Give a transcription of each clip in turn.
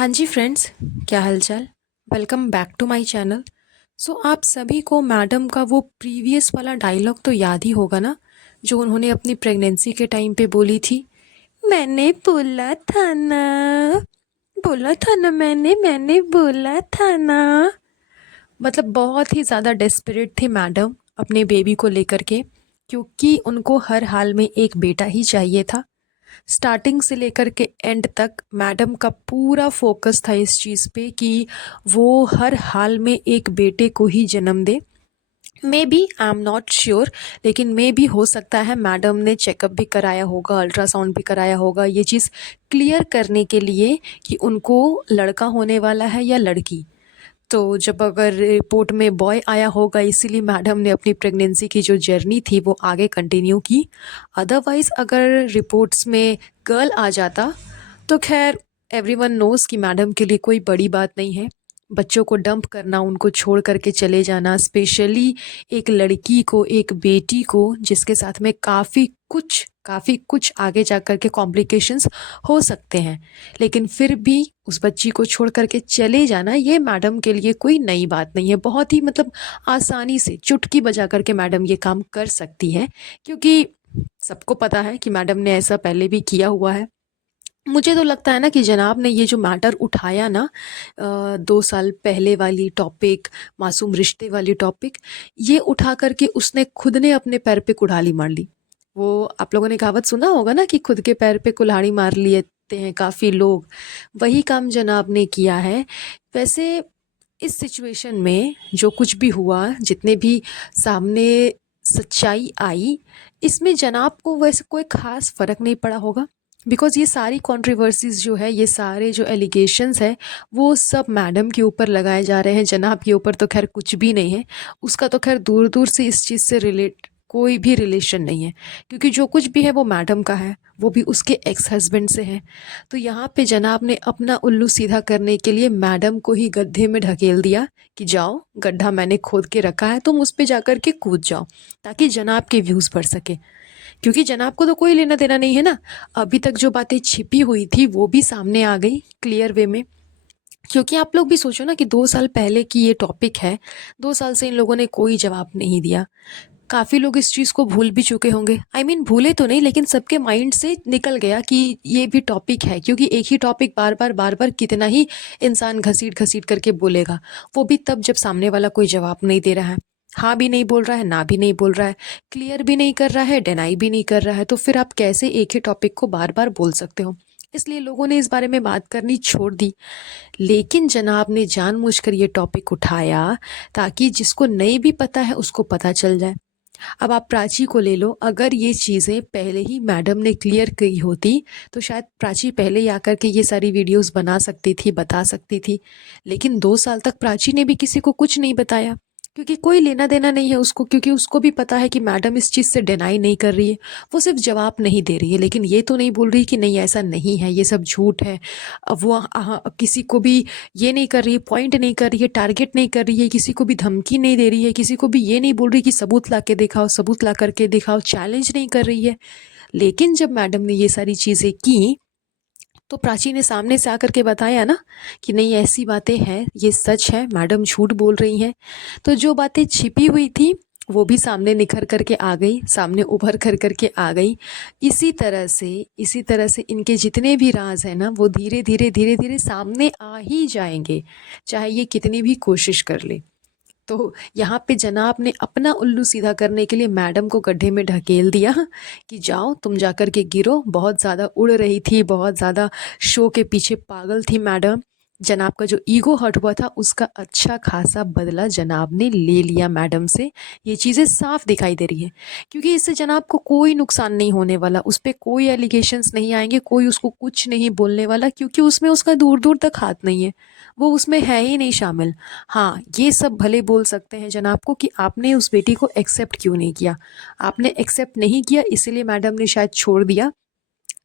हाँ जी फ्रेंड्स, क्या हालचाल। Welcome back to my channel. आप सभी को मैडम का वो प्रीवियस वाला डायलॉग तो याद ही होगा ना, जो उन्होंने अपनी प्रेगनेंसी के टाइम पे बोली थी। मैंने बोला था ना, मैंने बोला था ना। मतलब बहुत ही ज़्यादा डेस्परेट थी मैडम अपने बेबी को लेकर के, क्योंकि उनको हर हाल में एक बेटा ही चाहिए था। स्टार्टिंग से लेकर के एंड तक मैडम का पूरा फोकस था इस चीज़ पे कि वो हर हाल में एक बेटे को ही जन्म दे। Maybe I am not sure, लेकिन मे बी हो सकता है मैडम ने चेकअप भी कराया होगा, अल्ट्रासाउंड भी कराया होगा, ये चीज़ क्लियर करने के लिए कि उनको लड़का होने वाला है या लड़की। तो जब अगर रिपोर्ट में बॉय आया होगा, इसीलिए मैडम ने अपनी प्रेगनेंसी की जो जर्नी थी वो आगे कंटिन्यू की। अदरवाइज़ अगर रिपोर्ट्स में गर्ल आ जाता तो खैर एवरीवन नोज़ कि मैडम के लिए कोई बड़ी बात नहीं है। बच्चों को डंप करना, उनको छोड़ करके चले जाना, स्पेशली एक लड़की को, एक बेटी को जिसके साथ में काफ़ी कुछ आगे जा कर के कॉम्प्लिकेशंस हो सकते हैं, लेकिन फिर भी उस बच्ची को छोड़ करके चले जाना ये मैडम के लिए कोई नई बात नहीं है। बहुत ही मतलब आसानी से चुटकी बजा करके मैडम ये काम कर सकती है, क्योंकि सबको पता है कि मैडम ने ऐसा पहले भी किया हुआ है। मुझे तो लगता है ना कि जनाब ने ये जो मैटर उठाया ना, 2 साल पहले वाली टॉपिक, मासूम रिश्ते वाली टॉपिक, ये उठा करके उसने खुद ने अपने पैर पे कुल्हाड़ी मार ली। वो आप लोगों ने कहावत सुना होगा ना कि खुद के पैर पे कुल्हाड़ी मार लेते हैं काफ़ी लोग, वही काम जनाब ने किया है। वैसे इस सिचुएशन में जो कुछ भी हुआ, जितने भी सामने सच्चाई आई, इसमें जनाब को वैसे कोई ख़ास फ़र्क नहीं पड़ा होगा, बिकॉज़ ये सारी कंट्रोवर्सीज़ जो है, ये सारे जो एलिगेशंस है, वो सब मैडम के ऊपर लगाए जा रहे हैं। जनाब के ऊपर तो खैर कुछ भी नहीं है, उसका तो खैर दूर दूर से इस चीज़ से रिलेट कोई भी रिलेशन नहीं है, क्योंकि जो कुछ भी है वो मैडम का है, वो भी उसके एक्स हस्बैंड से है। तो यहाँ पे जनाब ने अपना उल्लू सीधा करने के लिए मैडम को ही गड्ढे में ढकेल दिया कि जाओ, गड्ढा मैंने खोद के रखा है, तुम उस पे जाकर के कूद जाओ, ताकि जनाब के व्यूज़ बढ़ सके। क्योंकि जनाब को तो कोई लेना देना नहीं है ना। अभी तक जो बातें छिपी हुई थी वो भी सामने आ गई क्लियर वे में। क्योंकि आप लोग भी सोचो ना कि 2 साल पहले की ये टॉपिक है, 2 साल से इन लोगों ने कोई जवाब नहीं दिया। काफ़ी लोग इस चीज़ को भूल भी चुके होंगे। आई मीन भूले तो नहीं, लेकिन सबके माइंड से निकल गया कि ये भी टॉपिक है, क्योंकि एक ही टॉपिक बार बार कितना ही इंसान घसीट घसीट करके बोलेगा। वो भी तब जब सामने वाला कोई जवाब नहीं दे रहा है, हाँ भी नहीं बोल रहा है, ना भी नहीं बोल रहा है, क्लियर भी नहीं कर रहा है, डिनाई भी नहीं कर रहा है, तो फिर आप कैसे एक ही टॉपिक को बार बार बोल सकते हो। इसलिए लोगों ने इस बारे में बात करनी छोड़ दी। लेकिन जनाब ने जानबूझकर ये टॉपिक उठाया ताकि जिसको नहीं भी पता है उसको पता चल जाए। अब आप प्राची को ले लो, अगर ये चीज़ें पहले ही मैडम ने क्लियर की होती तो शायद प्राची पहले ही आकर के ये सारी वीडियोस बना सकती थी, बता सकती थी। लेकिन 2 साल तक प्राची ने भी किसी को कुछ नहीं बताया, क्योंकि कोई लेना देना नहीं है उसको, क्योंकि उसको भी पता है कि मैडम इस चीज़ से डिनाई नहीं कर रही है, वो सिर्फ जवाब नहीं दे रही है, लेकिन ये तो नहीं बोल रही कि नहीं ऐसा नहीं है, ये सब झूठ है। अब वो किसी को भी ये नहीं कर रही है, पॉइंट नहीं कर रही है, टारगेट नहीं कर रही है, किसी को भी धमकी नहीं दे रही है, किसी को भी ये नहीं बोल रही कि सबूत ला के दिखाओ, सबूत ला करके दिखाओ, चैलेंज नहीं कर रही है। लेकिन जब मैडम ने ये सारी चीज़ें की तो प्राची ने सामने से आकर के बताया ना कि नहीं ऐसी बातें हैं, ये सच है, मैडम झूठ बोल रही हैं। तो जो बातें छिपी हुई थी वो भी सामने निखर करके आ गई, सामने उभर कर करके आ गई। इसी तरह से इनके जितने भी राज हैं ना, वो धीरे धीरे सामने आ ही जाएंगे, चाहे ये कितनी भी कोशिश कर ले। तो यहाँ पे जनाब ने अपना उल्लू सीधा करने के लिए मैडम को गड्ढे में ढकेल दिया कि जाओ तुम जाकर के गिरो। बहुत ज़्यादा उड़ रही थी, बहुत ज़्यादा शो के पीछे पागल थी मैडम। जनाब का जो ईगो हर्ट हुआ था उसका अच्छा खासा बदला जनाब ने ले लिया मैडम से। ये चीज़ें साफ दिखाई दे रही है, क्योंकि इससे जनाब को कोई नुकसान नहीं होने वाला, उस पर कोई एलिगेशंस नहीं आएंगे, कोई उसको कुछ नहीं बोलने वाला, क्योंकि उसमें उसका दूर दूर तक हाथ नहीं है, वो उसमें है ही नहीं शामिल। हाँ, ये सब भले बोल सकते हैं जनाब को कि आपने उस बेटी को एक्सेप्ट क्यों नहीं किया, आपने एक्सेप्ट नहीं किया इसीलिए मैडम ने शायद छोड़ दिया,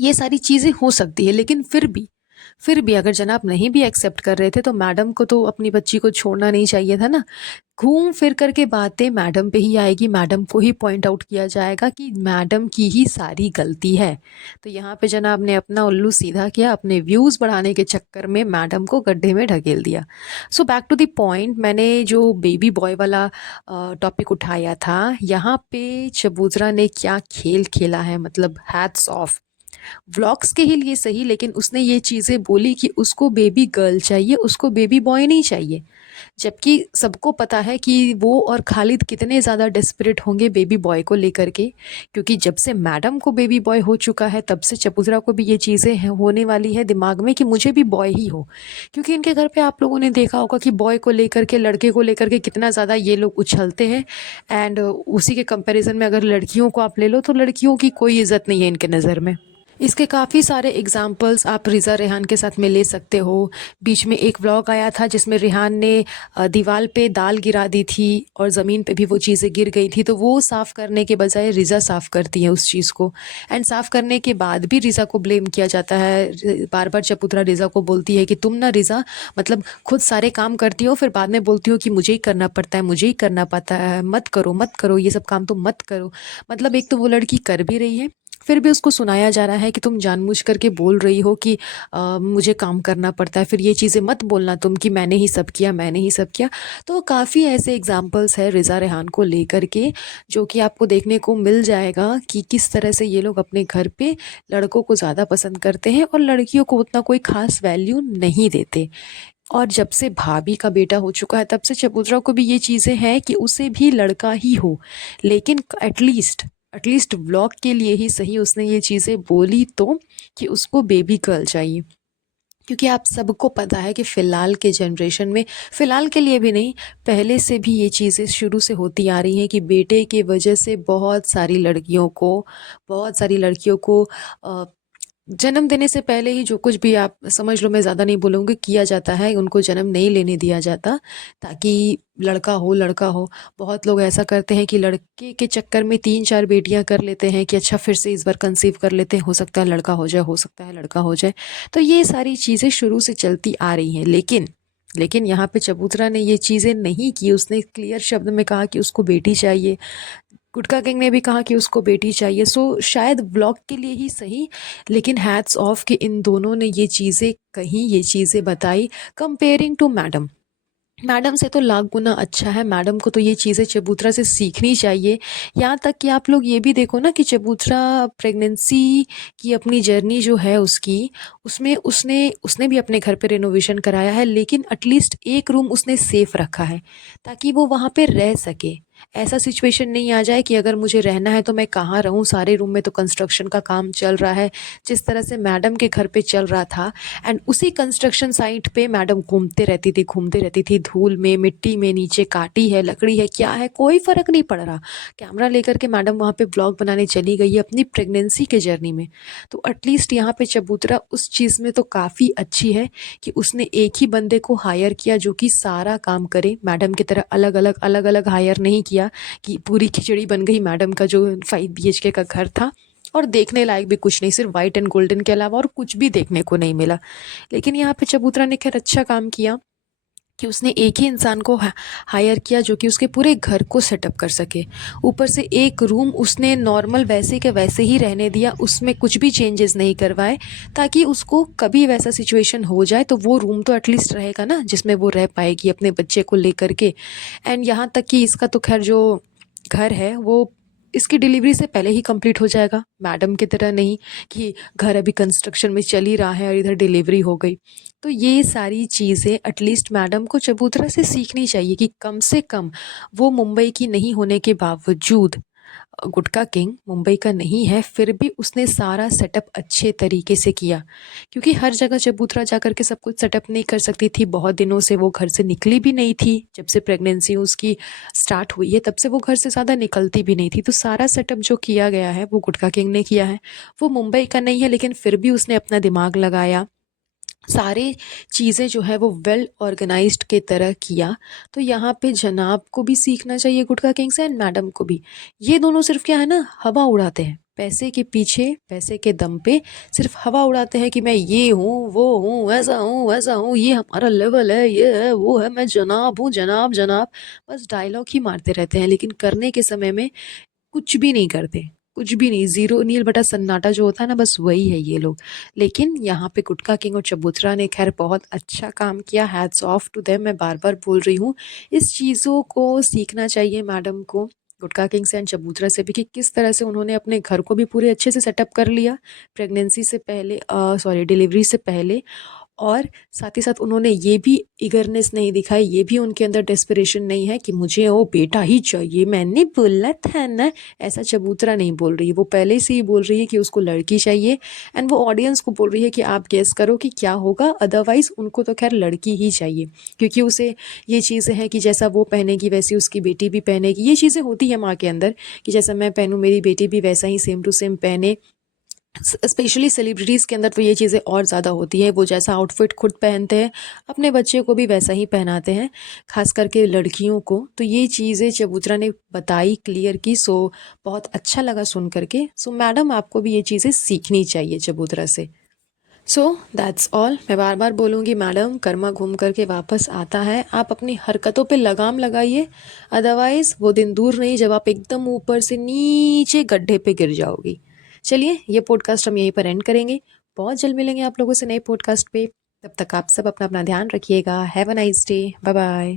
ये सारी चीज़ें हो सकती है। लेकिन फिर भी फिर भी अगर जनाब नहीं भी एक्सेप्ट कर रहे थे तो मैडम को तो अपनी बच्ची को छोड़ना नहीं चाहिए था ना। घूम फिर कर के बातें मैडम पे ही आएगी, मैडम को ही पॉइंट आउट किया जाएगा कि मैडम की ही सारी गलती है। तो यहाँ पे जनाब ने अपना उल्लू सीधा किया, अपने व्यूज़ बढ़ाने के चक्कर में मैडम को गड्ढे में ढकेल दिया। So back to the point, मैंने जो बेबी बॉय वाला टॉपिक उठाया था, यहाँ पे चबूतरा ने क्या खेल खेला है, मतलब हैट्स ऑफ। व्लॉग्स के ही लिए सही, लेकिन उसने ये चीज़ें बोली कि उसको बेबी गर्ल चाहिए, उसको बेबी बॉय नहीं चाहिए। जबकि सबको पता है कि वो और खालिद कितने ज़्यादा डेस्परेट होंगे बेबी बॉय को लेकर के, क्योंकि जब से मैडम को बेबी बॉय हो चुका है तब से चबूतरा को भी ये चीज़ें होने वाली है दिमाग में कि मुझे भी बॉय ही हो। क्योंकि इनके घर पे आप लोगों ने देखा होगा कि बॉय को लेकर के, लड़के को लेकर के कितना ज़्यादा ये लोग उछलते हैं। एंड उसी के कंपैरिजन में अगर लड़कियों को आप ले लो तो लड़कियों की कोई इज्जत नहीं है इनके नज़र में। इसके काफ़ी सारे एग्जाम्पल्स आप रिज़ा रेहान के साथ में ले सकते हो। बीच में एक व्लॉग आया था जिसमें रेहान ने दीवार पे दाल गिरा दी थी और ज़मीन पे भी वो चीज़ें गिर गई थी, तो वो साफ़ करने के बजाय रिज़ा साफ़ करती है उस चीज़ को। एंड साफ़ करने के बाद भी रिज़ा को ब्लेम किया जाता है। बार बार चबूतरा रिज़ा को बोलती है कि तुम ना रिज़ा, मतलब खुद सारे काम करती हो, फिर बाद में बोलती हो कि मुझे ही करना पड़ता है, मुझे ही करना पड़ता है, मत करो मत करो, ये सब काम तो मत करो। मतलब एक तो वो लड़की कर भी रही है, फिर भी उसको सुनाया जा रहा है कि तुम जानबूझ करके बोल रही हो कि मुझे काम करना पड़ता है, फिर ये चीज़ें मत बोलना तुम कि मैंने ही सब किया, मैंने ही सब किया। तो काफ़ी ऐसे एग्जाम्पल्स है रिज़ा रेहान को लेकर के, जो कि आपको देखने को मिल जाएगा कि किस तरह से ये लोग अपने घर पे लड़कों को ज़्यादा पसंद करते हैं और लड़कियों को उतना कोई ख़ास वैल्यू नहीं देते। और जब से भाभी का बेटा हो चुका है तब से चबूतरा को भी ये चीज़ें हैं कि उसे भी लड़का ही हो, लेकिन एटलीस्ट व्लॉग के लिए ही सही उसने ये चीज़ें बोली तो, कि उसको बेबी गर्ल चाहिए। क्योंकि आप सबको पता है कि फ़िलहाल के जनरेशन में, फ़िलहाल के लिए भी नहीं, पहले से भी ये चीज़ें शुरू से होती आ रही हैं कि बेटे के वजह से बहुत सारी लड़कियों को जन्म देने से पहले ही जो कुछ भी, आप समझ लो, मैं ज़्यादा नहीं बोलूँगी, किया जाता है, उनको जन्म नहीं लेने दिया जाता ताकि लड़का हो। बहुत लोग ऐसा करते हैं कि लड़के के चक्कर में 3-4 बेटियां कर लेते हैं कि अच्छा फिर से इस बार कंसीव कर लेते हैं, हो सकता है लड़का हो जाए, हो सकता है लड़का हो जाए। तो ये सारी चीज़ें शुरू से चलती आ रही हैं, लेकिन यहाँ पे चबूतरा ने ये चीज़ें नहीं की। उसने क्लियर शब्द में कहा कि उसको बेटी चाहिए। गुटका किंग ने भी कहा कि उसको बेटी चाहिए। सो शायद व्लॉग के लिए ही सही, लेकिन हैट्स ऑफ कि इन दोनों ने ये चीज़ें कही, ये चीज़ें बताई। कंपेयरिंग टू मैडम से तो लाख गुना अच्छा है। मैडम को तो ये चीज़ें चबूतरा से सीखनी चाहिए। यहाँ तक कि आप लोग ये भी देखो ना कि चबूतरा प्रेगनेंसी की अपनी जर्नी जो है उसकी, उसमें उसने उसने भी अपने घर पे रेनोवेशन कराया है, लेकिन एटलीस्ट एक रूम उसने सेफ रखा है ताकि वो वहाँ पे रह सके। ऐसा सिचुएशन नहीं आ जाए कि अगर मुझे रहना है तो मैं कहाँ रहूँ, सारे रूम में तो कंस्ट्रक्शन का काम चल रहा है, जिस तरह से मैडम के घर पे चल रहा था। एंड उसी कंस्ट्रक्शन साइट पे मैडम घूमते रहती थी धूल में, मिट्टी में, नीचे काटी है, लकड़ी है, क्या है, कोई फ़र्क नहीं पड़ रहा। कैमरा लेकर के मैडम वहाँ पे ब्लॉग बनाने चली गई है अपनी प्रेगनेंसी के जर्नी में। तो एटलीस्ट यहाँ पे चबूतरा उस चीज़ में तो काफ़ी अच्छी है कि उसने एक ही बंदे को हायर किया जो कि सारा काम करे। मैडम की तरह अलग अलग हायर नहीं किया कि पूरी खिचड़ी बन गई मैडम का जो 5 BHK का घर था, और देखने लायक भी कुछ नहीं, सिर्फ वाइट एंड गोल्डन के अलावा और कुछ भी देखने को नहीं मिला। लेकिन यहाँ पे चबूतरा ने खैर अच्छा काम किया कि उसने एक ही इंसान को हायर किया जो कि उसके पूरे घर को सेटअप कर सके। ऊपर से एक रूम उसने नॉर्मल वैसे के वैसे ही रहने दिया, उसमें कुछ भी चेंजेस नहीं करवाए, ताकि उसको कभी वैसा सिचुएशन हो जाए तो वो रूम तो एटलीस्ट रहेगा ना जिसमें वो रह पाएगी अपने बच्चे को लेकर के। एंड यहाँ तक कि इसका तो खैर जो घर है वो इसकी डिलीवरी से पहले ही कंप्लीट हो जाएगा, मैडम की तरह नहीं कि घर अभी कंस्ट्रक्शन में चल ही रहा है और इधर डिलीवरी हो गई। तो ये सारी चीज़ें एटलीस्ट मैडम को चबूतरा से सीखनी चाहिए कि कम से कम वो मुंबई की नहीं होने के बावजूद, गुटका किंग मुंबई का नहीं है, फिर भी उसने सारा सेटअप अच्छे तरीके से किया। क्योंकि हर जगह चबूतरा जा कर के सब कुछ सेटअप नहीं कर सकती थी, बहुत दिनों से वो घर से निकली भी नहीं थी। जब से प्रेगनेंसी उसकी स्टार्ट हुई है तब से वो घर से ज़्यादा निकलती भी नहीं थी। तो सारा सेटअप जो किया गया है वो गुटका किंग ने किया है। वो मुंबई का नहीं है, लेकिन फिर भी उसने अपना दिमाग लगाया, सारे चीज़ें जो है वो वेल ऑर्गेनाइज्ड के तरह किया। तो यहाँ पे जनाब को भी सीखना चाहिए गुटका किंग से, एंड मैडम को भी। ये दोनों सिर्फ क्या है ना, हवा उड़ाते हैं। पैसे के पीछे, पैसे के दम पे सिर्फ हवा उड़ाते हैं कि मैं ये हूँ, वो हूँ, ऐसा हूँ, वैसा हूँ, ये हमारा लेवल है, ये है, वो है, मैं जनाब हूँ, जनाब, जनाब। बस डायलॉग ही मारते रहते हैं, लेकिन करने के समय में कुछ भी नहीं करते, कुछ भी नहीं। ज़ीरो नील बटा सन्नाटा जो होता है ना, बस वही है ये लोग। लेकिन यहाँ पे गुटखा किंग और चबूतरा ने खैर बहुत अच्छा काम किया, हैट्स ऑफ टू देम। मैं बार-बार बोल रही हूँ, इस चीज़ों को सीखना चाहिए मैडम को, गुटखा किंग से एंड चबूतरा से भी, कि किस तरह से उन्होंने अपने घर को भी पूरे अच्छे से सेटअप कर लिया, प्रेगनेंसी से पहले, सॉरी डिलीवरी से पहले। और साथ ही साथ उन्होंने ये भी ईगरनेस नहीं दिखाई, ये भी उनके अंदर डेस्परेशन नहीं है कि मुझे वो बेटा ही चाहिए, मैंने बोला था ना। ऐसा चबूतरा नहीं बोल रही है, वो पहले से ही बोल रही है कि उसको लड़की चाहिए। एंड वो ऑडियंस को बोल रही है कि आप गेस करो कि क्या होगा, अदरवाइज उनको तो खैर लड़की ही चाहिए, क्योंकि उसे ये चीज़ें हैं कि जैसा वो पहनेगी वैसी उसकी बेटी भी पहनेगी। ये चीज़ें होती है माँ के अंदर कि जैसा मैं पहनूँ मेरी बेटी भी वैसा ही सेम टू सेम पहने। स्पेशली सेलिब्रिटीज़ के अंदर तो ये चीज़ें और ज़्यादा होती हैं, वो जैसा आउटफिट खुद पहनते हैं अपने बच्चे को भी वैसा ही पहनाते हैं, खास करके लड़कियों को। तो ये चीज़ें चबूतरा ने बताई, क्लियर की, सो बहुत अच्छा लगा सुन करके। सो मैडम आपको भी ये चीज़ें सीखनी चाहिए चबूतरा से। So that's all. मैं बार बार बोलूँगी मैडम, कर्मा घूम करके वापस आता है, आप अपनी हरकतों पे लगाम लगाइए, अदरवाइज़ वो दिन दूर नहीं जब आप एकदम ऊपर से नीचे गड्ढे पे गिर जाओगी। चलिए, ये पॉडकास्ट हम यहीं पर एंड करेंगे। बहुत जल्द मिलेंगे आप लोगों से नए पॉडकास्ट पे। तब तक आप सब अपना अपना ध्यान रखिएगा। Have a nice day. Bye bye.